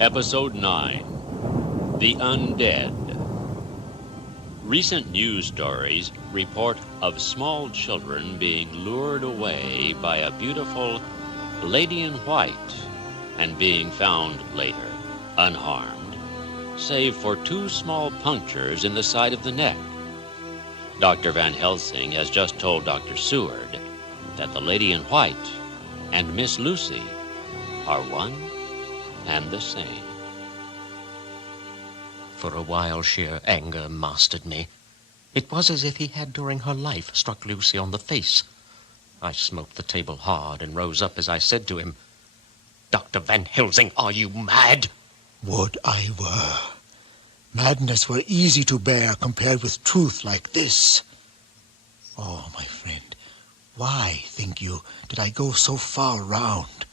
Episode 9, The Undead. Recent news stories report of small children being lured away by a beautiful lady in white and being found later, unharmed, save for 2 small punctures in the side of the neck. Dr. Van Helsing has just told Dr. Seward that the lady in white and Miss Lucy are one and the same. For a while, sheer anger mastered me. It was as if he had, during her life, struck Lucy on the face. I smote the table hard and rose up as I said to him, "Dr. Van Helsing, are you mad?" Would I were. Madness were easy to bear compared with truth like this. Oh, my friend, why, think you, did I go so far round?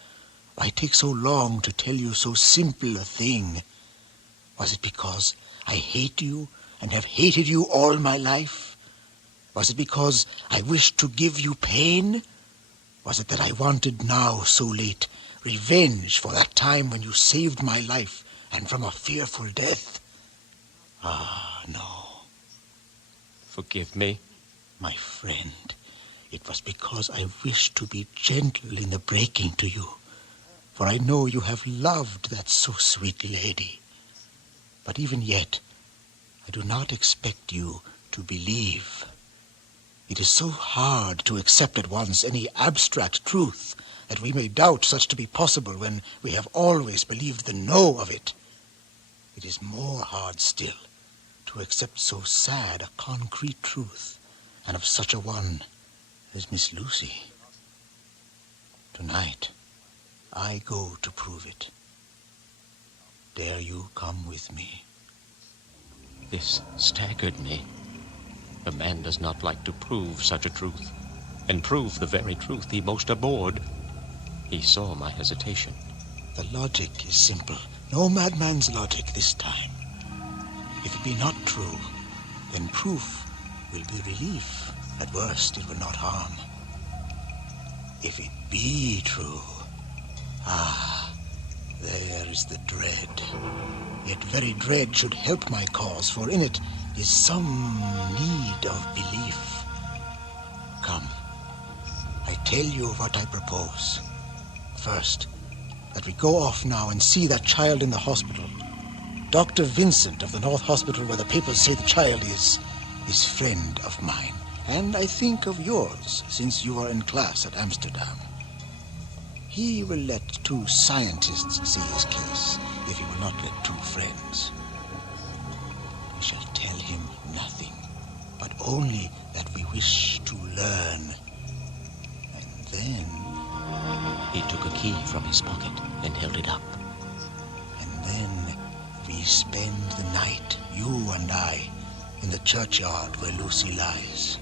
Why take so long to tell you so simple a thing? Was it because I hate you and have hated you all my life? Was it because I wished to give you pain? Was it that I wanted now, so late, revenge for that time when you saved my life and from a fearful death? Ah, no. Forgive me. My friend, it was because I wished to be gentle in the breaking to you, for I know you have loved that so sweet lady. But even yet, I do not expect you to believe. It is so hard to accept at once any abstract truth that we may doubt such to be possible when we have always believed the no of it. It is more hard still to accept so sad a concrete truth, and of such a one as Miss Lucy. Tonight, I go to prove it. Dare you come with me? This staggered me. A man does not like to prove such a truth, and prove the very truth he most abhorred. He saw my hesitation. The logic is simple. No madman's logic this time. If it be not true, then proof will be relief. At worst, it will not harm. If it be true, there is the dread. Yet very dread should help my cause, for in it is some need of belief. Come, I tell you what I propose. First, that we go off now and see that child in the hospital. Dr. Vincent of the North Hospital, where the papers say the child is friend of mine. And I think of yours, since you are in class at Amsterdam. He will let 2 scientists see his case, if he will not let 2 friends. We shall tell him nothing, but only that we wish to learn. And then... He took a key from his pocket and held it up. And then we spend the night, you and I, in the churchyard where Lucy lies.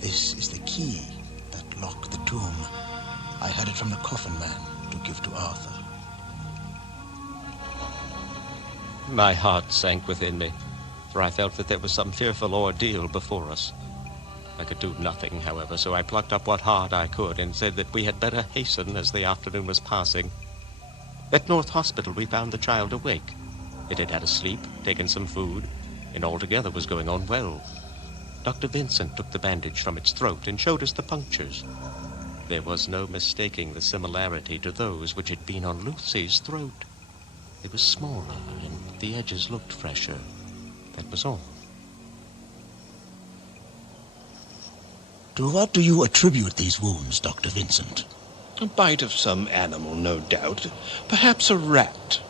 This is the key that locked the tomb. I had it from the coffin man to give to Arthur. My heart sank within me, for I felt that there was some fearful ordeal before us. I could do nothing, however, so I plucked up what heart I could and said that we had better hasten as the afternoon was passing. At North Hospital we found the child awake. It had had a sleep, taken some food, and altogether was going on well. Dr. Vincent took the bandage from its throat and showed us the punctures. There was no mistaking the similarity to those which had been on Lucy's throat. They were smaller, and the edges looked fresher. That was all. To what do you attribute these wounds, Dr. Vincent? A bite of some animal, no doubt. Perhaps a rat.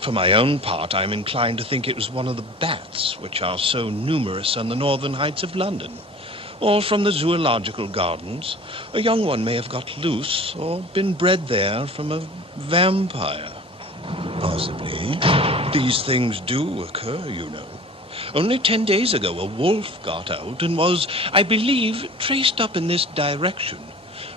For my own part, I am inclined to think it was one of the bats, which are so numerous on the northern heights of London. Or from the zoological gardens. A young one may have got loose, or been bred there from a vampire. Possibly. These things do occur, you know. Only 10 days ago, a wolf got out and was, I believe, traced up in this direction.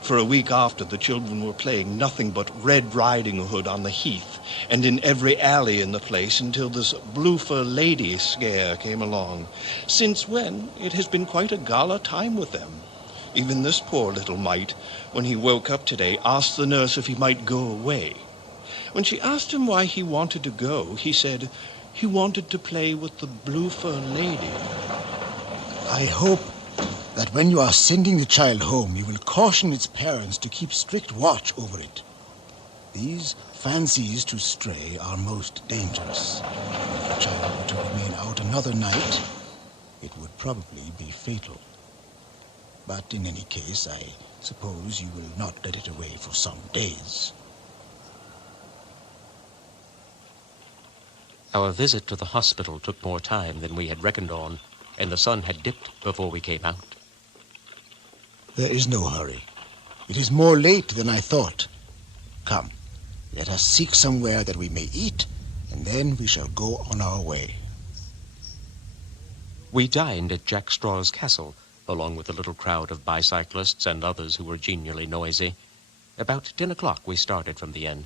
For a week after, the children were playing nothing but Red Riding Hood on the heath and in every alley in the place until this Bloofer lady scare came along, since when it has been quite a gala time with them. Even this poor little mite, when he woke up today, asked the nurse if he might go away. When she asked him why he wanted to go, he said he wanted to play with the blue fur lady. I hope that when you are sending the child home, you will caution its parents to keep strict watch over it. These fancies to stray are most dangerous. If the child were to remain out another night, it would probably be fatal. But in any case, I suppose you will not let it away for some days. Our visit to the hospital took more time than we had reckoned on, and the sun had dipped before we came out. There is no hurry. It is more late than I thought. Come, let us seek somewhere that we may eat, and then we shall go on our way. We dined at Jack Straw's castle, along with a little crowd of bicyclists and others who were genially noisy. About 10 o'clock we started from the inn.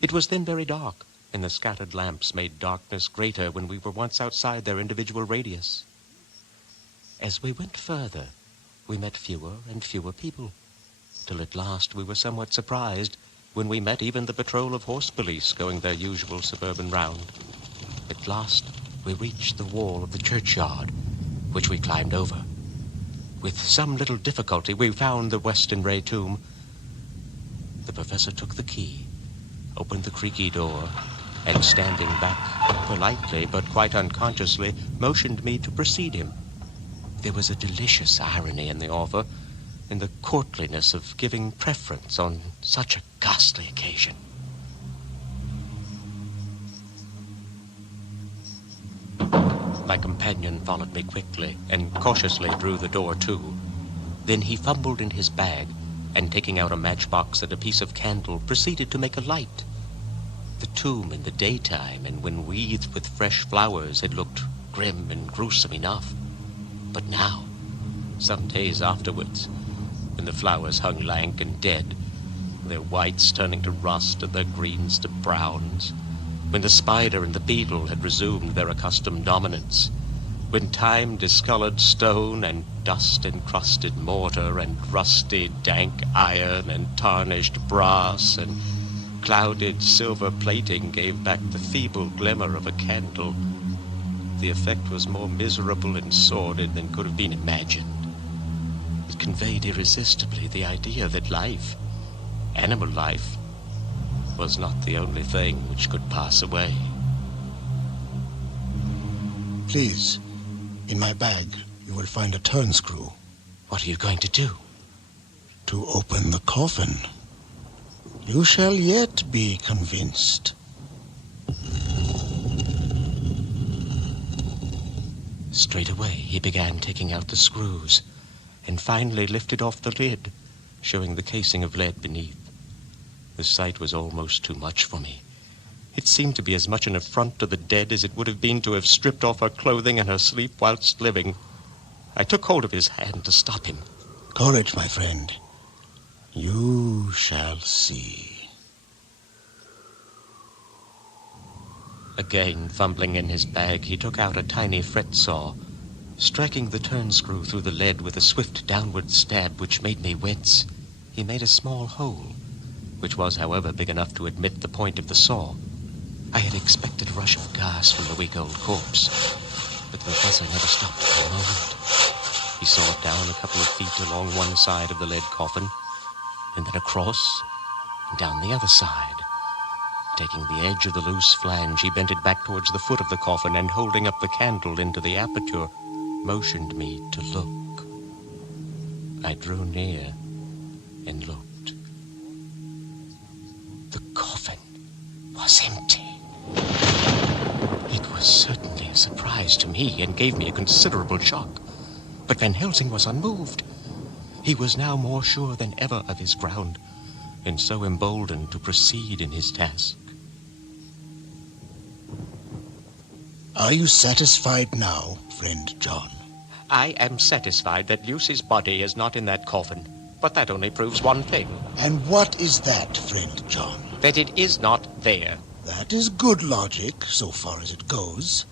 It was then very dark, and the scattered lamps made darkness greater when we were once outside their individual radius. As we went further, we met fewer and fewer people, till at last we were somewhat surprised when we met even the patrol of horse police going their usual suburban round. At last we reached the wall of the churchyard, which we climbed over. With some little difficulty, we found the Weston-Ray tomb. The professor took the key, opened the creaky door, and standing back politely but quite unconsciously, motioned me to precede him. There was a delicious irony in the offer, in the courtliness of giving preference on such a ghastly occasion. My companion followed me quickly and cautiously drew the door to. Then he fumbled in his bag and, taking out a matchbox and a piece of candle, proceeded to make a light. The tomb in the daytime and when wreathed with fresh flowers had looked grim and gruesome enough. But now, some days afterwards, when the flowers hung lank and dead, their whites turning to rust and their greens to browns, when the spider and the beetle had resumed their accustomed dominance, when time discolored stone and dust-encrusted mortar and rusty, dank iron and tarnished brass and clouded silver plating gave back the feeble glimmer of a candle, the effect was more miserable and sordid than could have been imagined. It conveyed irresistibly the idea that life, animal life, was not the only thing which could pass away. Please, in my bag, you will find a turn screw. What are you going to do? To open the coffin. You shall yet be convinced. Straightway he began taking out the screws, and finally lifted off the lid, showing the casing of lead beneath. The sight was almost too much for me. It seemed to be as much an affront to the dead as it would have been to have stripped off her clothing and her sleep whilst living. I took hold of his hand to stop him. Courage, my friend. You shall see. Again, fumbling in his bag, he took out a tiny fret saw, striking the turn screw through the lead with a swift downward stab which made me wince. He made a small hole, which was, however, big enough to admit the point of the saw. I had expected a rush of gas from the weak old corpse, but the professor never stopped for a moment. He sawed down a couple of feet along one side of the lead coffin, and then across and down the other side. Taking the edge of the loose flange, he bent it back towards the foot of the coffin and, holding up the candle into the aperture, motioned me to look. I drew near and looked. The coffin was empty. It was certainly a surprise to me and gave me a considerable shock. But Van Helsing was unmoved. He was now more sure than ever of his ground, and so emboldened to proceed in his task. Are you satisfied now, friend John? I am satisfied that Lucy's body is not in that coffin, but that only proves one thing. And what is that, friend John? That it is not there. That is good logic, so far as it goes.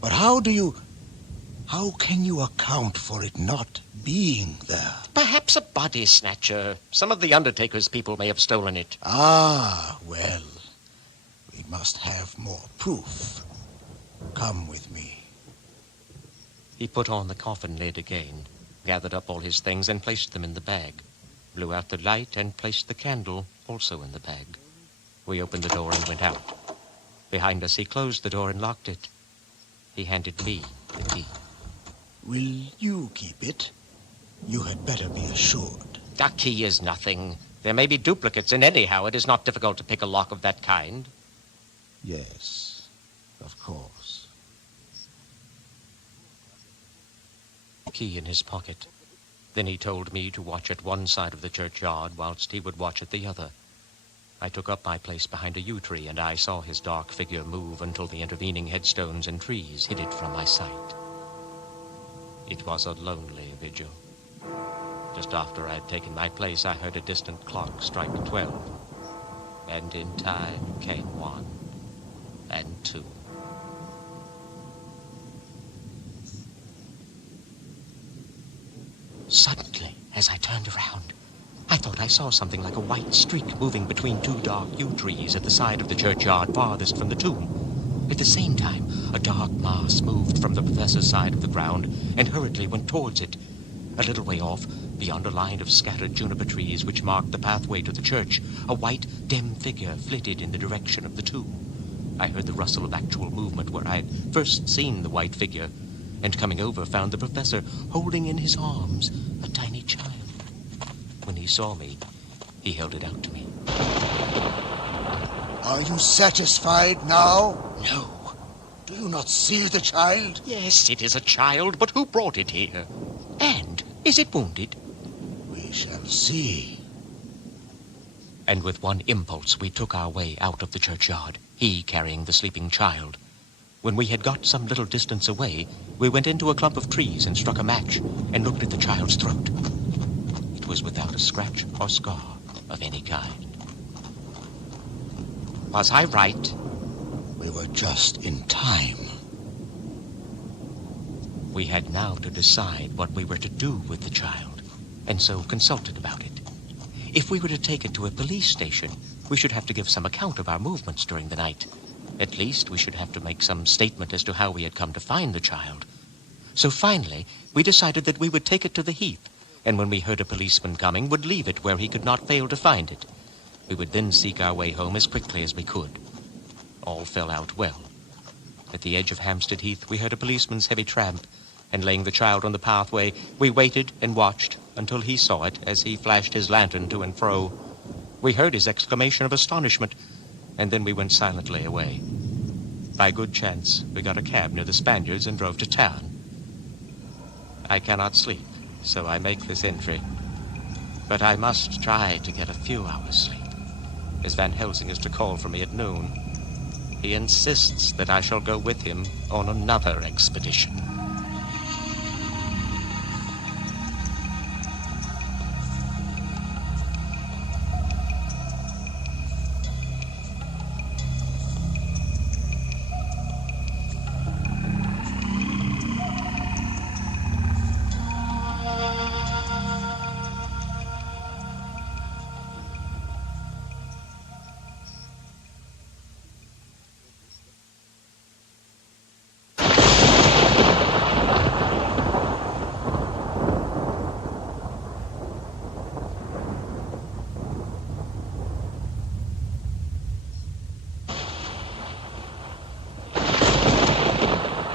But how can you account for it not being there? Perhaps a body snatcher. Some of the Undertaker's people may have stolen it. Ah, well, We must have more proof. Come with me. He put on the coffin lid again, gathered up all his things and placed them in the bag, blew out the light and placed the candle also in the bag. We opened the door and went out. Behind us, he closed the door and locked it. He handed me the key. Will you keep it? You had better be assured. A key is nothing. There may be duplicates, and anyhow, it is not difficult to pick a lock of that kind. Yes, of course. Key in his pocket. Then he told me to watch at one side of the churchyard whilst he would watch at the other. I took up my place behind a yew tree, and I saw his dark figure move until the intervening headstones and trees hid it from my sight. It was a lonely vigil. Just after I had taken my place, I heard a distant clock strike 12. And in time came 1 and 2. Suddenly, as I turned around, I thought I saw something like a white streak moving between 2 dark yew trees at the side of the churchyard farthest from the tomb. At the same time, a dark mass moved from the professor's side of the ground and hurriedly went towards it. A little way off, beyond a line of scattered juniper trees which marked the pathway to the church, a white, dim figure flitted in the direction of the tomb. I heard the rustle of actual movement where I had first seen the white figure, and coming over found the professor holding in his arms a tiny child. When he saw me, he held it out to me. Are you satisfied now? No. Do you not see the child? Yes, it is a child, but who brought it here? And is it wounded? We shall see. And with one impulse, we took our way out of the churchyard, he carrying the sleeping child. When we had got some little distance away, we went into a clump of trees and struck a match and looked at the child's throat. It was without a scratch or scar of any kind. Was I right? We were just in time. We had now to decide what we were to do with the child, and so consulted about it. If we were to take it to a police station, we should have to give some account of our movements during the night. At least we should have to make some statement as to how we had come to find the child. So finally, we decided that we would take it to the heath, and when we heard a policeman coming, would leave it where he could not fail to find it. We would then seek our way home as quickly as we could. All fell out well. At the edge of Hampstead Heath, we heard a policeman's heavy tramp, and laying the child on the pathway, we waited and watched until he saw it as he flashed his lantern to and fro. We heard his exclamation of astonishment, and then we went silently away. By good chance, we got a cab near the Spaniards and drove to town. I cannot sleep, so I make this entry. But I must try to get a few hours' sleep, as Van Helsing is to call for me at noon. He insists that I shall go with him on another expedition.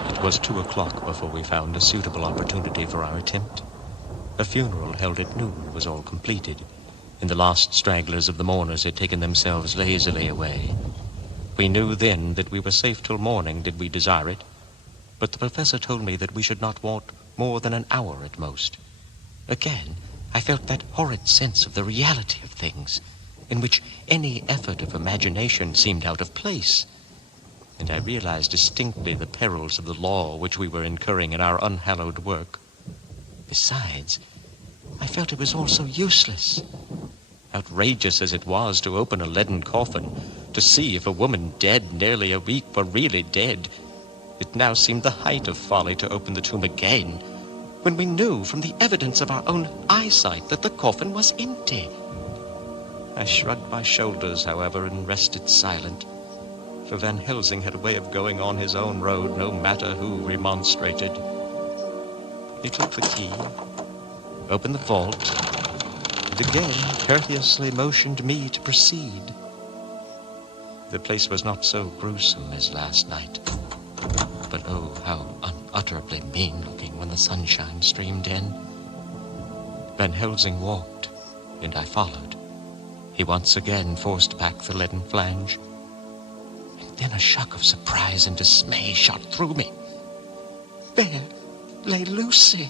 It was 2 o'clock before we found a suitable opportunity for our attempt. A funeral held at noon was all completed, and the last stragglers of the mourners had taken themselves lazily away. We knew then that we were safe till morning did we desire it, but the professor told me that we should not want more than an hour at most. Again, I felt that horrid sense of the reality of things, in which any effort of imagination seemed out of place. And I realized distinctly the perils of the law which we were incurring in our unhallowed work. Besides, I felt it was all so useless. Outrageous as it was to open a leaden coffin, to see if a woman dead nearly a week were really dead, it now seemed the height of folly to open the tomb again, when we knew from the evidence of our own eyesight that the coffin was empty. I shrugged my shoulders, however, and rested silent. for Van Helsing had a way of going on his own road, no matter who remonstrated. He took the key, opened the vault, and again courteously motioned me to proceed. The place was not so gruesome as last night, but oh, how unutterably mean-looking when the sunshine streamed in. Van Helsing walked, and I followed. He once again forced back the leaden flange, and then a shock of surprise and dismay shot through me. There lay Lucy,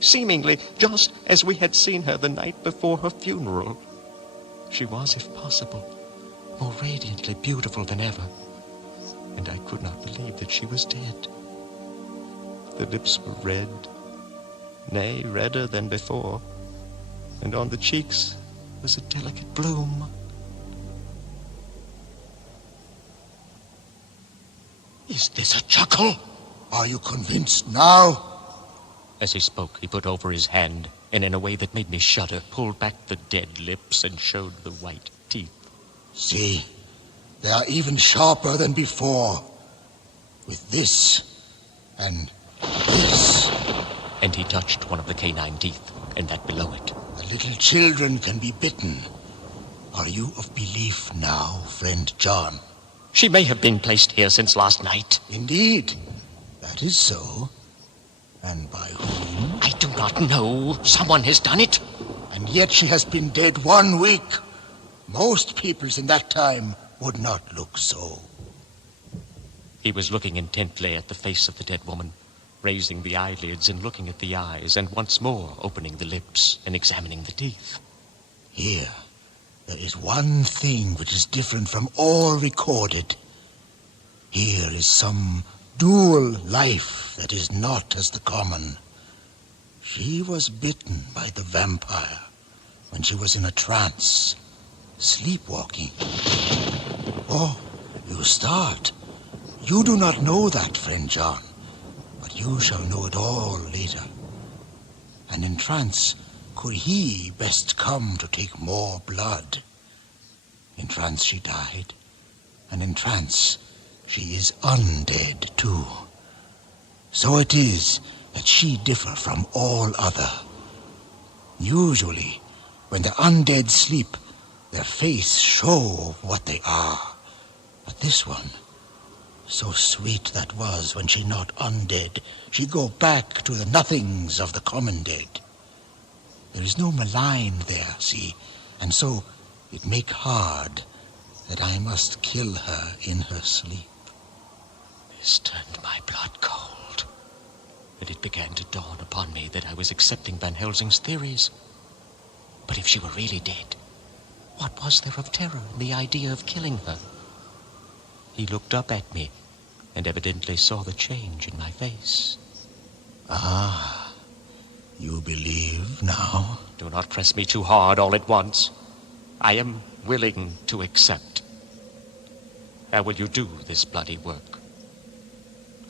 seemingly just as we had seen her the night before her funeral. She was, if possible, more radiantly beautiful than ever, and I could not believe that she was dead. The lips were red, nay, redder than before, and on the cheeks was a delicate bloom. Is this a chuckle? Are you convinced now? As he spoke, he put over his hand, and in a way that made me shudder, pulled back the dead lips and showed the white teeth. See, they are even sharper than before. With this and this. And he touched one of the canine teeth, and that below it. The little children can be bitten. Are you of belief now, friend John? She may have been placed here since last night. Indeed, that is so. And by whom? I do not know. Someone has done it. And yet she has been dead 1 week. Most peoples in that time would not look so. He was looking intently at the face of the dead woman, raising the eyelids and looking at the eyes, and once more opening the lips and examining the teeth. Here, there is one thing which is different from all recorded. Here is some dual life that is not as the common. She was bitten by the vampire when she was in a trance, sleepwalking. Oh, you start. You do not know that, friend John, but you shall know it all later. And in trance, could he best come to take more blood? In trance she died, and in trance she is undead too. So it is that she differ from all other. Usually, when the undead sleep, their face show what they are. But this one, so sweet that was when she not undead, she go back to the nothings of the common dead. There is no malign there, see, and so it make hard that I must kill her in her sleep. This turned my blood cold, and it began to dawn upon me that I was accepting Van Helsing's theories. But if she were really dead, what was there of terror in the idea of killing her? He looked up at me, and evidently saw the change in my face. Ah, you believe now? Do not press me too hard all at once. I am willing to accept. How will you do this bloody work?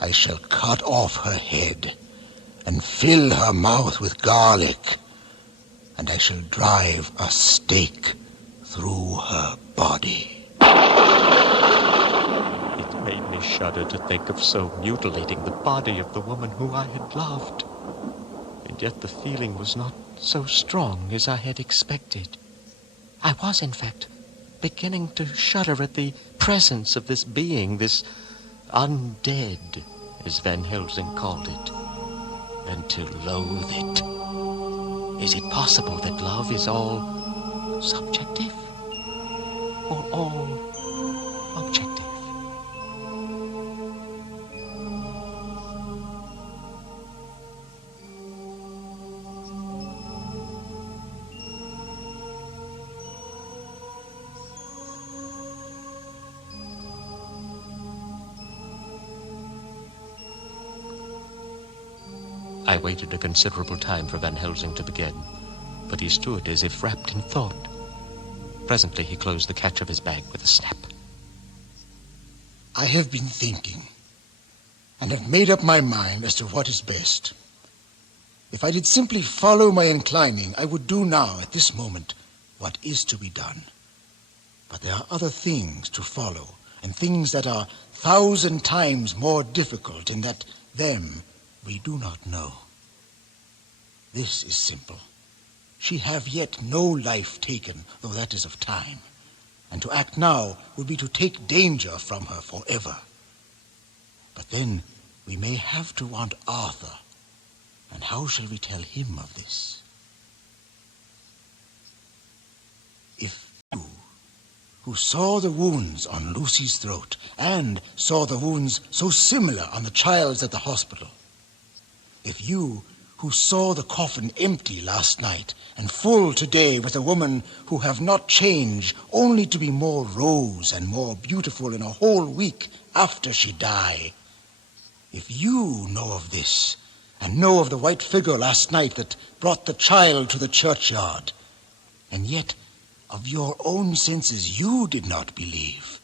I shall cut off her head and fill her mouth with garlic, and I shall drive a stake through her body. It made me shudder to think of so mutilating the body of the woman who I had loved. And yet the feeling was not so strong as I had expected. I was, in fact, beginning to shudder at the presence of this being, this undead, as Van Helsing called it, and to loathe it. Is it possible that love is all subjective, or all objective? I waited a considerable time for Van Helsing to begin, but he stood as if wrapped in thought. Presently he closed the catch of his bag with a snap. I have been thinking, and have made up my mind as to what is best. If I did simply follow my inclining, I would do now, at this moment, what is to be done. But there are other things to follow, and things that are 1,000 times more difficult, in that them we do not know. This is simple. She have yet no life taken, though that is of time, and to act now would be to take danger from her forever. But then we may have to want Arthur, and how shall we tell him of this? If you, who saw the wounds on Lucy's throat, and saw the wounds so similar on the child's at the hospital, if you, who saw the coffin empty last night and full today with a woman who have not changed, only to be more rose and more beautiful in a whole week after she die, if you know of this, and know of the white figure last night that brought the child to the churchyard, and yet of your own senses you did not believe,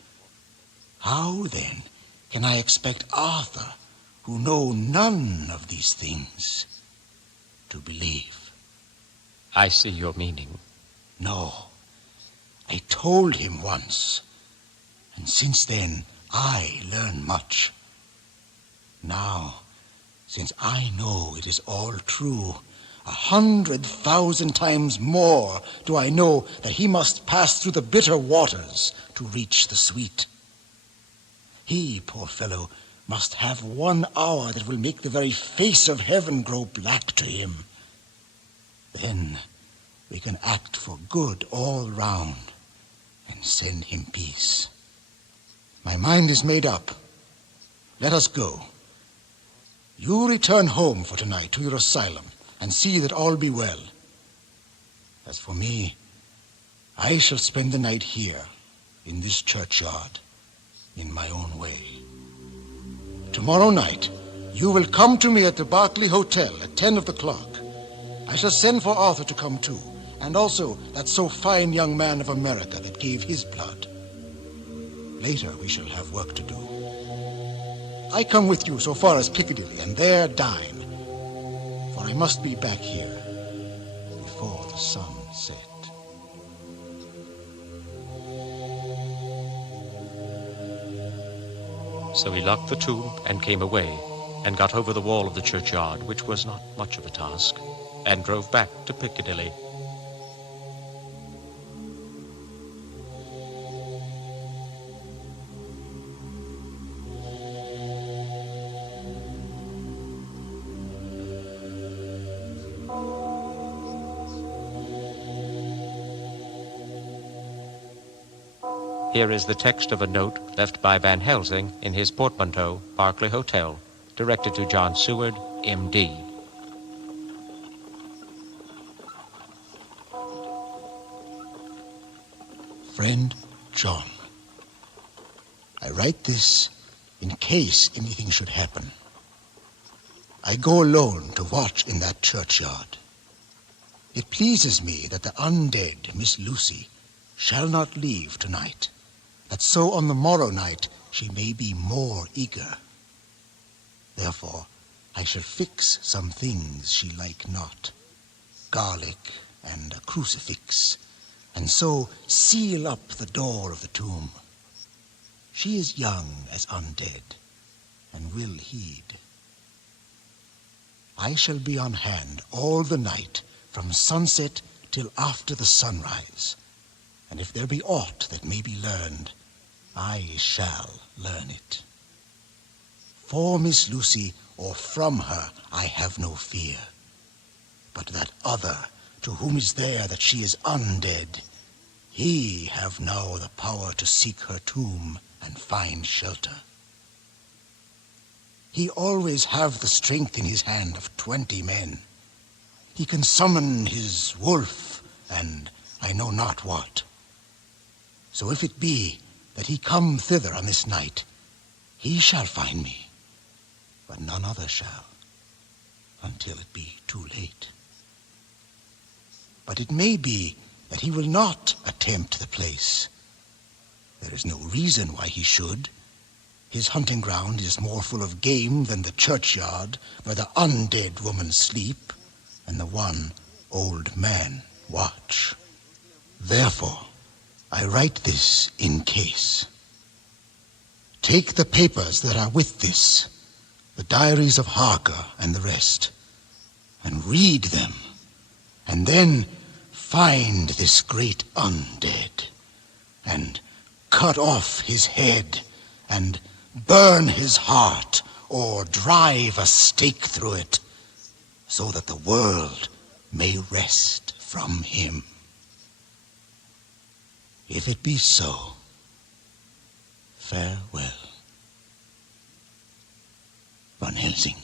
how then can I expect Arthur, who know none of these things, to believe? I see your meaning. No, I told him once, and since then I learn much. Now, since I know it is all true, 100,000 times more do I know that he must pass through the bitter waters to reach the sweet. He, poor fellow, must have 1 hour that will make the very face of heaven grow black to him. Then we can act for good all round and send him peace. My mind is made up. Let us go. You return home for tonight to your asylum and see that all be well. As for me, I shall spend the night here in this churchyard in my own way. Tomorrow night, you will come to me at the Berkeley Hotel at 10 o'clock. I shall send for Arthur to come too, and also that so fine young man of America that gave his blood. Later we shall have work to do. I come with you so far as Piccadilly, and there dine, for I must be back here before the sun set. So he locked the tomb and came away, and got over the wall of the churchyard, which was not much of a task, and drove back to Piccadilly. Here is the text of a note left by Van Helsing in his portmanteau, Berkeley Hotel, directed to John Seward, M.D. Friend John, I write this in case anything should happen. I go alone to watch in that churchyard. It pleases me that the undead Miss Lucy shall not leave tonight, that so on the morrow night she may be more eager. Therefore I shall fix some things she like not, garlic and a crucifix, and so seal up the door of the tomb. She is young as undead, and will heed. I shall be on hand all the night, from sunset till after the sunrise, and if there be aught that may be learned, I shall learn it. For Miss Lucy, or from her, I have no fear. But that other, to whom is there that she is undead, he have now the power to seek her tomb and find shelter. He always have the strength in his hand of 20 men. He can summon his wolf, and I know not what. So if it be that he come thither on this night, he shall find me, but none other shall, until it be too late. But it may be that he will not attempt the place. There is no reason why he should. His hunting ground is more full of game than the churchyard, where the undead woman sleep, and the one old man watch. Therefore, I write this in case. Take the papers that are with this, the diaries of Harker and the rest, and read them, and then find this great undead, and cut off his head, and burn his heart, or drive a stake through it, so that the world may rest from him. If it be so, farewell. Van Helsing.